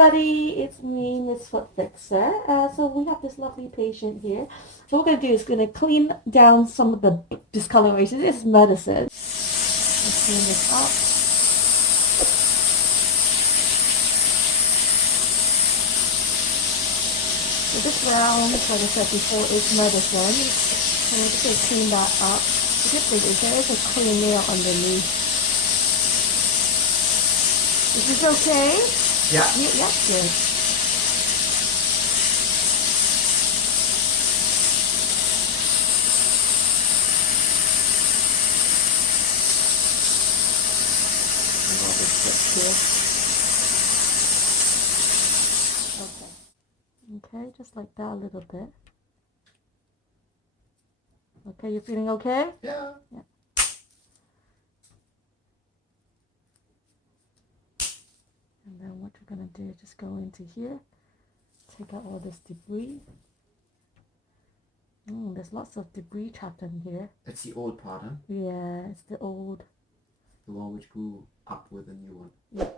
everybody, it's me, Miss Foot Fixer. So we have this lovely patient here. So what we're going to do is going to clean down some of the discoloration. This is medicine. Let's clean this up. So this brown, like I said before, is medicine. So we're just going to clean that up. The good thing is there is a clean nail underneath. Is this okay? Yeah. Yeah, good. And all this stuff here. Okay. Okay, just like that a little bit. Okay, you feeling okay? Yeah. Yeah. And then what we're gonna do is just go into here, take out all this debris. There's lots of debris trapped in here. That's the old part, huh? Yeah, it's the old. The one which grew up with the new one. Yeah.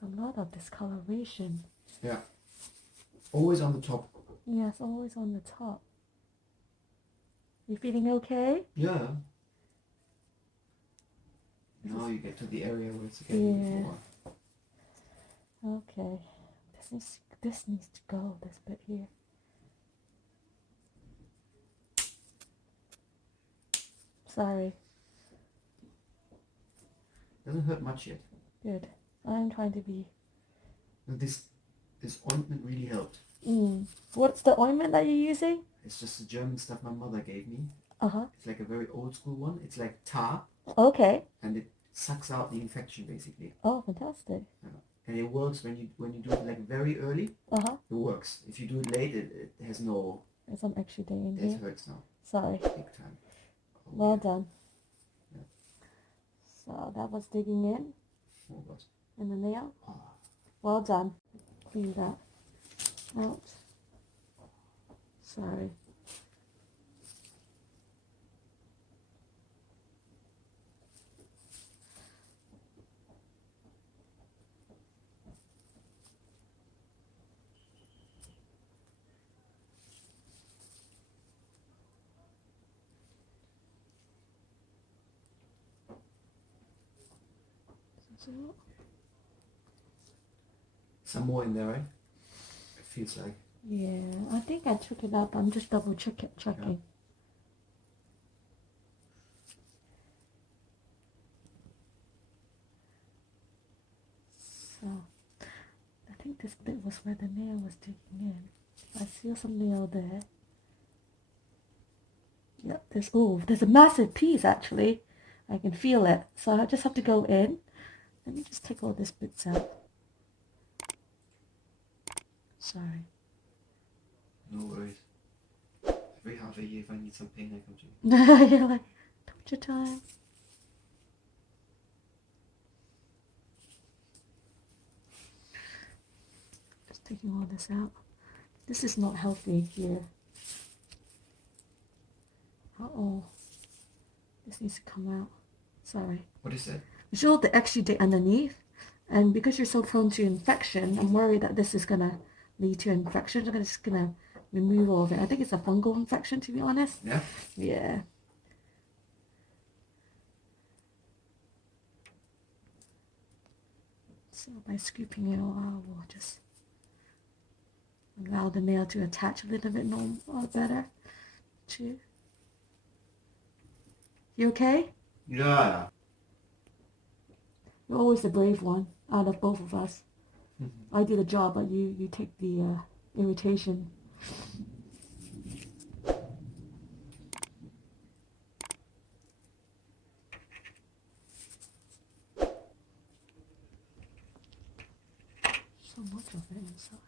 There's a lot of discoloration. Yeah. Always on the top. Yeah, it's always on the top. You feeling okay? Yeah. Now you get to the area where it's getting more. Okay. This needs to go, this bit here. Sorry. Doesn't hurt much yet. Good. I'm trying to be... This ointment really helped. What's the ointment that you're using? It's just the German stuff my mother gave me. Uh-huh. It's like a very old school one. It's like tar. Okay. And it sucks out the infection basically. Oh, fantastic. Yeah. And it works when you do it like very early. Uh-huh. It works. If you do it late, it has no... There's some extra day in here. It hurts now. Sorry. Big time. Oh, well yeah. done. Yeah. So that was digging in. Oh, what? In the nail. Oh. Well done. Clean that out. Sorry. Some more in there, right? It feels like. Yeah, I think I took it up. I'm just double checking. Yeah. So, I think this bit was where the nail was digging in. I see some nail there. Yep, there's a massive piece actually. I can feel it. So I just have to go in. Let me just take all these bits out. Sorry. No worries. Every half a year if I need some pain I come to you. You're like, torture time. Just taking all this out. This is not healthy here. Uh-oh. This needs to come out. Sorry. What is that? It's all the extra day underneath. And because you're so prone to infection, I'm worried that this is going to lead to infection. So I'm just going to remove all of it. I think it's a fungal infection, to be honest. Yeah? Yeah. So by scooping it all out, we'll just allow the nail to attach a little bit better too. You okay? Yeah. You're always the brave one out of both of us. I do the job, but you take the irritation. So much of it inside.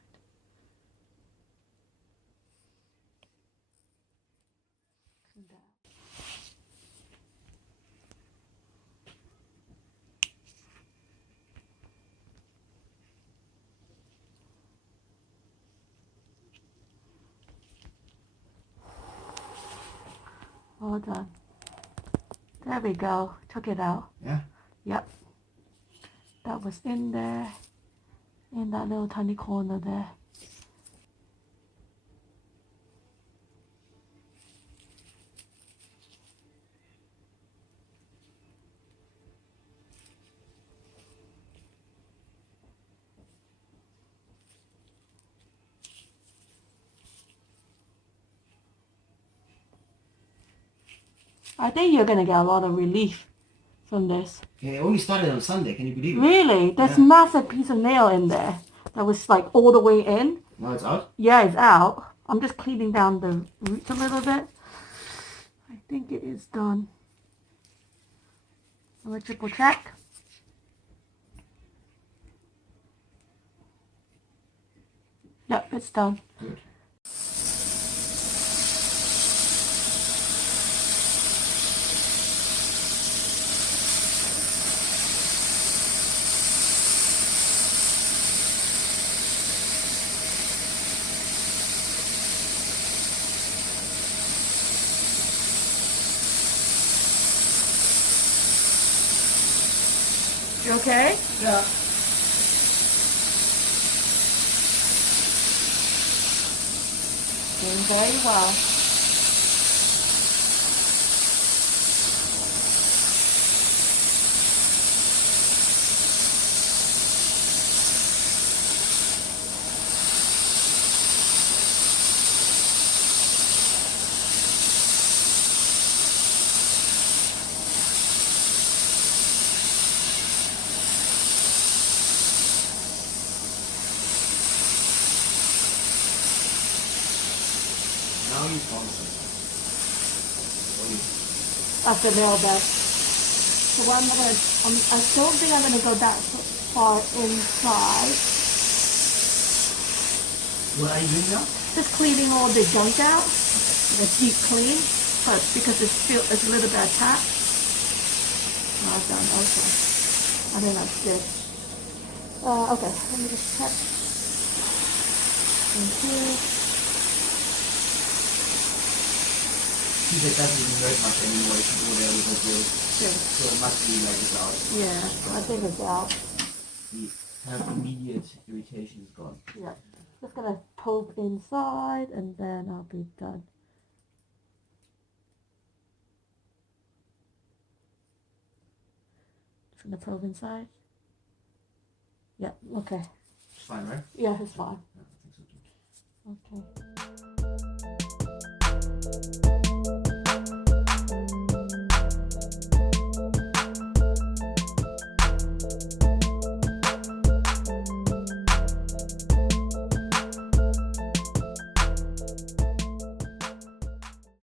And that. All done. There we go. Took it out. Yeah? Yep. That was in there. In that little tiny corner there. I think you're gonna get a lot of relief from this. Okay, it only started on Sunday, can you believe it? Really? There's Yeah. massive piece of nail in there that was like all the way in. Now it's out? Yeah, it's out. I'm just cleaning down the roots a little bit. I think it is done. I'm gonna triple check. Yep, it's done. Good. You okay? Yeah. Doing very well. Now you found something. That's the nail bed. So what I'm gonna, I don't think I'm gonna go that far inside. What are you doing now? Just cleaning all the junk out, the deep clean, but because it's a little bit attached. Oh, I've done. Okay. I think that's good. Okay, let me just check. Thank you. He said that doesn't hurt much anymore if you go there with a drill. Good. So it must be like it's out. Yeah, I think it's out. The kind of immediate irritation is gone. Yeah. Just gonna poke inside and then I'll be done. Just gonna probe inside. Yeah, okay. It's fine, right? Yeah, it's fine. Yeah, I think so too. Okay.